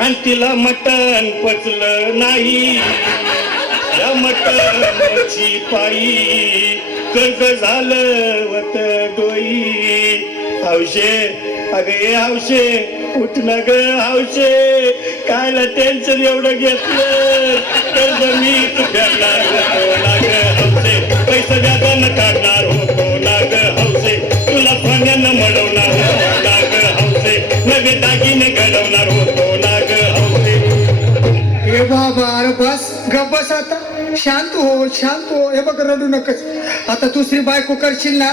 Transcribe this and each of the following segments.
आणि तिला मटण पचलं नाही. या मटणची पायी कर्ज झालं वत डोई. हौशे अगं ये हौशे उठ ना ग हौशे, कायला टेन्शन एवढं घेतलं. कर्ज मीच फेडणार होतो ना ग हौशे, पैसे व्याजानं काढणार होतो ना ग हौशे, तुला सोन्यानं मडवणार होतो ना ग हौशे, नवे दागिने घडवणार होतो ना ग हौशे. हे बाबा अरे बस गप बस आता, शांत हो शांत हो. हे बघ रडू नकच. आता दुसरी बायको करशील ना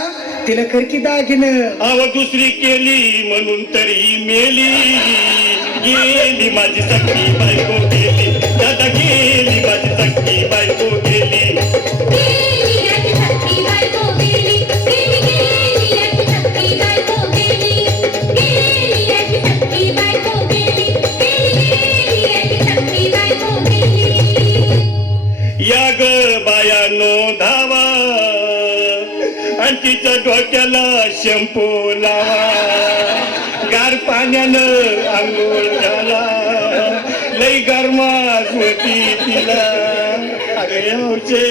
तिला कर की दागिनं. अव दुसरी केली म्हणून तरी मेली. गेली माझी सख्खी बायको गेली, दादा गेली माझी सख्खी बायको गेली. या ग बायानो धावा आणि तिच्या डोक्याला शॅम्पू लावा. गार पाण्यानं आंघोळ झाला, लई गरमास होती तिला. अगं यावचे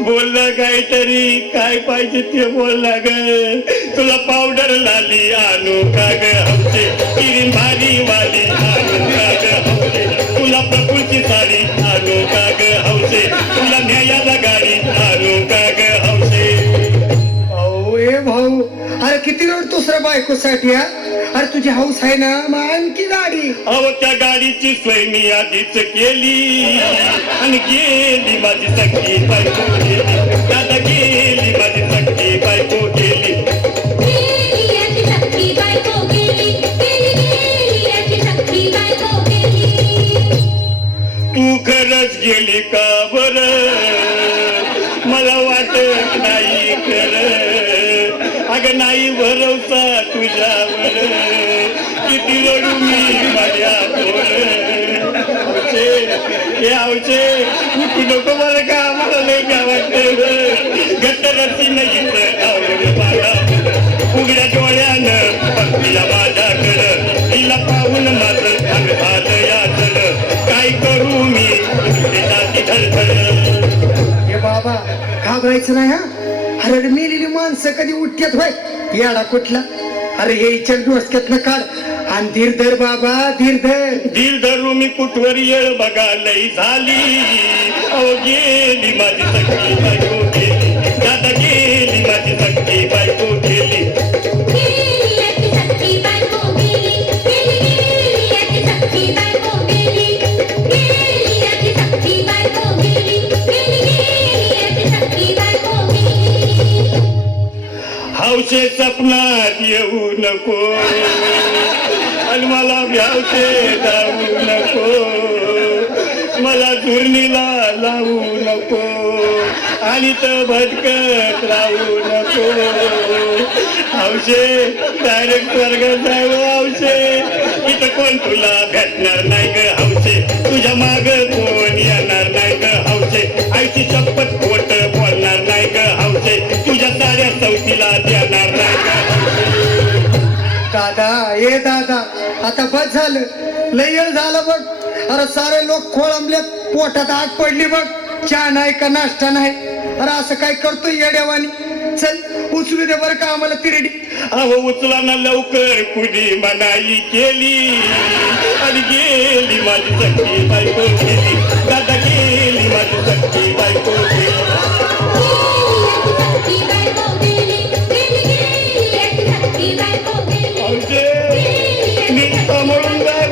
बोललं काहीतरी, काय पाहिजे ते बोलला ग. तुला पावडर लाली आणू का ग हौशे, किरीन भारी वाली आणू का ग हौशे, तुला प्रकृती साडी आणू का ग हौशे, तुला न्यायाला गाडी आणू का ग हौशे. भाऊ ए भाऊ अरे किती रडतोस रे बायकोसाठी. अरे तुझी हौस आहे ना मग आणखी गाडी. अहो त्या गाडीची सोय मी आधीच केली आणि गेली माझी सख्खी बायको गेली, दादा गेली माझी सख्खी बायको गेली. तू खरंच गेली का बर, मला वाटत नाही खरं. अगं नाही भरवसा तुझ्यावर, किती रडू मी माझ्या आवचे. उठू नको मला का, मला लय का वाटत. गट्टरची नाही आवडलं बाळा, उघड्या डोळ्यानं बघतीला माझ्याकडं, तिला पाहून माझं अंग झालं याचलं. काय करू मी जाती धडधड. हे बाबा घाबरायचं नाही हा. अरे मेलेली माणसं कधी उठतात होय याडा कुठला. अरे हे इच्छा डोसक्यातनं काढ आणि धीर धर बाबा धीर धर. धीर धरू मी कुठवर येळ बघा लई झाली. अहो गेली माझी सख्खी बायको गेली, दादा गेली माझी सख्खी बायको गेली. हौशे सपनात येऊ नको आणि मला भ्यावते जाऊ नको, मला झुरणीला लावू नको आणि तर भटकत राहू नको. हौशे डायरेक्ट स्वर्गात जावं हौशे, इथं कोण तुला भेटणार नाही ग हौशे, तुझ्या माग कोण येणार नाही ग हौशे, आईची शपथ खोट बोलणार नाही ग हौशे, तुझ्या साऱ्या चौथीला देणार नाही ग. दादा ए दादा आता बस झालं, लय वेळ झालं बघ. अरे सारे लोक खोळंबलेत, पोटात आग पडली बघ. चहा नाही का नाश्ता नाही. अरे असं काय करतोय येड्यावानी. चल उचलू दे बरं का आम्हाला तिरडी. अहो उचला ना लवकर, कुणी मनाई केली आणि गेली माझी सख्खी बायको गेली, दादा गेली माझी सख्खी बायको गेली. नीट सांभाळून जाय